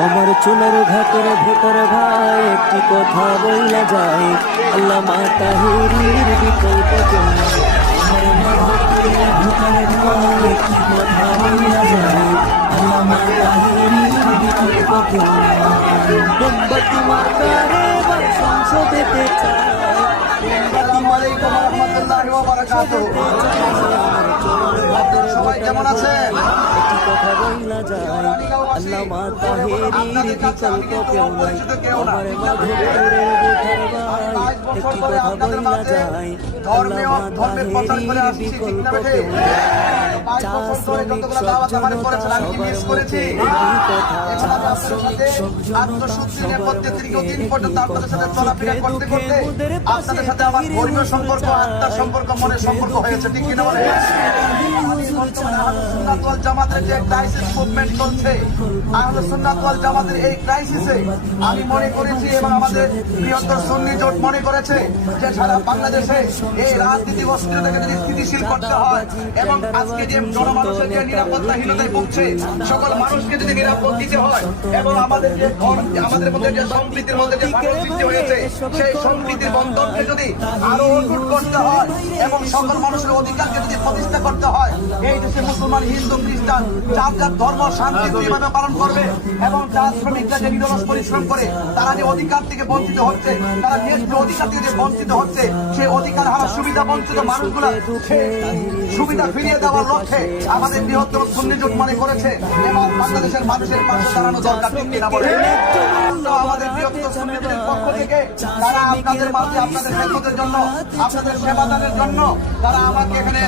আমার চুলের ঘাটের ভেতর ভাই একটি কথা বইলা যায়, আল্লামা তাহেরির বিকল্প কেউ নাই। আমার চুলের ভেতর ভাই একটি কথা বইলা যায়, আল্লামা তাহেরির বিকল্প কেউ নাই। মোমবাতি মার্কারে এবার সংসদেতে চায়, আসসালামু আলাইকুম ওয়া রাহমাতুল্লাহি ওয়া বারাকাতুহু। আপনারা সবাই কেমন আছেন? একটি কথা বইলা যায়, আল্লামা তাহেরির বিকল্প কেউ নাই। আমার মাধবপুরের বুধার ভাই একটি কথা বইলা যায়, আল্লামা তাহেরির বিকল্প কেউ নাই। চা শ্রমিক সজ্জন সবার মুখে এই কথা, চা শ্রমিক সজ্জন সবার মুখে মুদের পাশে সাথে আমার ধর্মীয় সম্পর্ক, আত্মার সম্পর্ক, মনের সম্পর্ক হয়েছে, ঠিক কিনা বলেন? সুন্নাত ওয়াল জামাতের যে ক্রাইসিস মুভমেন্ট চলছে, আহলে সুন্নাত ওয়াল জামাতের এই ক্রাইসিসে আমি মনে করেছি এবং আমাদের বৃহত্তর সুন্নি জোট মনে করেছে যে সারা বাংলাদেশে এই রাজনীতি অস্থিরতাকে যদি স্থিতিশীল করতে হয় এবং আজকে যে জনমানুষের যে নিরাপত্তাহীনতায় ভুগছে সকল মানুষকে যদি নিরাপদ দিতে হয় এবং আমাদের যে আমাদের মধ্যে যে সম্প্রীতির মধ্যে যে ফাটল সৃষ্টি হয়েছে সেই সম্প্রীতির বন্ধনকে যদি আরো অটুট করতে হয় এবং সকল মানুষের অধিকারকে যদি প্রতিষ্ঠা করতে হয়, এই দেশে মুসলমান, হিন্দু, খ্রিস্টান যার যার ধর্ম শান্তিপ্রিয়ভাবে পালন করবে এবং চা শ্রমিকরা যে নিরলস পরিশ্রম করে তারা যে অধিকার থেকে বঞ্চিত হচ্ছে, তারা ন্যায্য অধিকার থেকে যে বঞ্চিত হচ্ছে, সেই অধিকার হারা সুবিধা বঞ্চিত মানুষগুলা সুবিধা ফিরিয়ে দেওয়ার লক্ষ্যে আমাদের বৃহত্তর সুন্নি জোট মনে করেছে এবং বাংলাদেশের মানুষের পাশে দাঁড়ানো দরকার, ঠিক কিনা বলে? আমাদের বৃহত্তর সুন্নি জোটের পক্ষ থেকে তারা আপনাদের মাঝে আপনাদের খেদমতের জন্য, আপনাদের সেবাদানের জন্য তারা আমাকে এখানে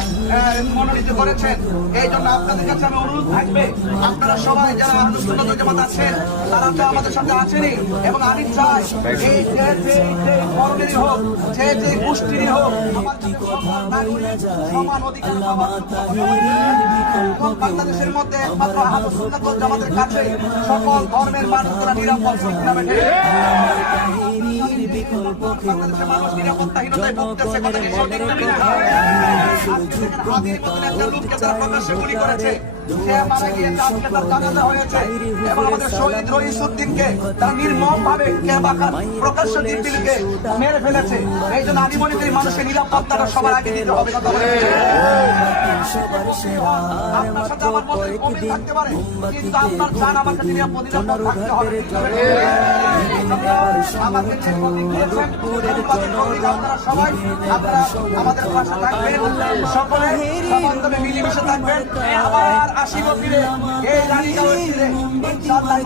মনোনীত করেছেন। এই জন্য আপনাদের কাছে আমি অনুরোধ থাকবে, আপনারা সবাই যারা আহলে সুন্নাত ওয়াল জামাত আছেন তারা তো আমাদের সাথে আছেনই এবং আমি চাই এই যে ধর্মেরই হোক, যে গোষ্ঠীরই হোক, আমার সমান অধিকার বাংলাদেশের মধ্যে একমাত্র আহলে সুন্নাত ওয়াল জামাতের কাছে সকল ধর্মের মানুষরা নিরাপদ, ঠিক না বেঠে? বাংলাদেশের মানুষ নিরাপত্তাহীনতায় ভুগতেছে, কথা কি সঠিক না মিথ্যা? হাদির মতন একটা লোককে তারা প্রকাশ্যে গুলি করেছে, সে মারা গিয়েছে, আজকে তার জানাজা হয়েছে এবং আমাদের শহীদ রইসুদ্দিনকে তারা নির্মমভাবে প্রকাশ্য দিব্যিলকে মেরে ফেলেছে। এই জন্য আমি মনে করি মানুষের নিরাপত্তাটা সবার আগে দিতে হবে, কথা বলে। আপনার সাথে আমার মধ্যে কমিল থাকতে পারে, কিন্তু আপনার জান আমার সাথে নিরাপদ থাকতে হবে। আমাদের যে কমিল দিয়েছেন আপনারা সবাই আপনারা আমাদের পাশে থাকবেন, সকলে সমান্তরে মিলেমিশে থাকবেন। আবার 80 বছরে এই রানীগাঁও ইনশাআল্লাহ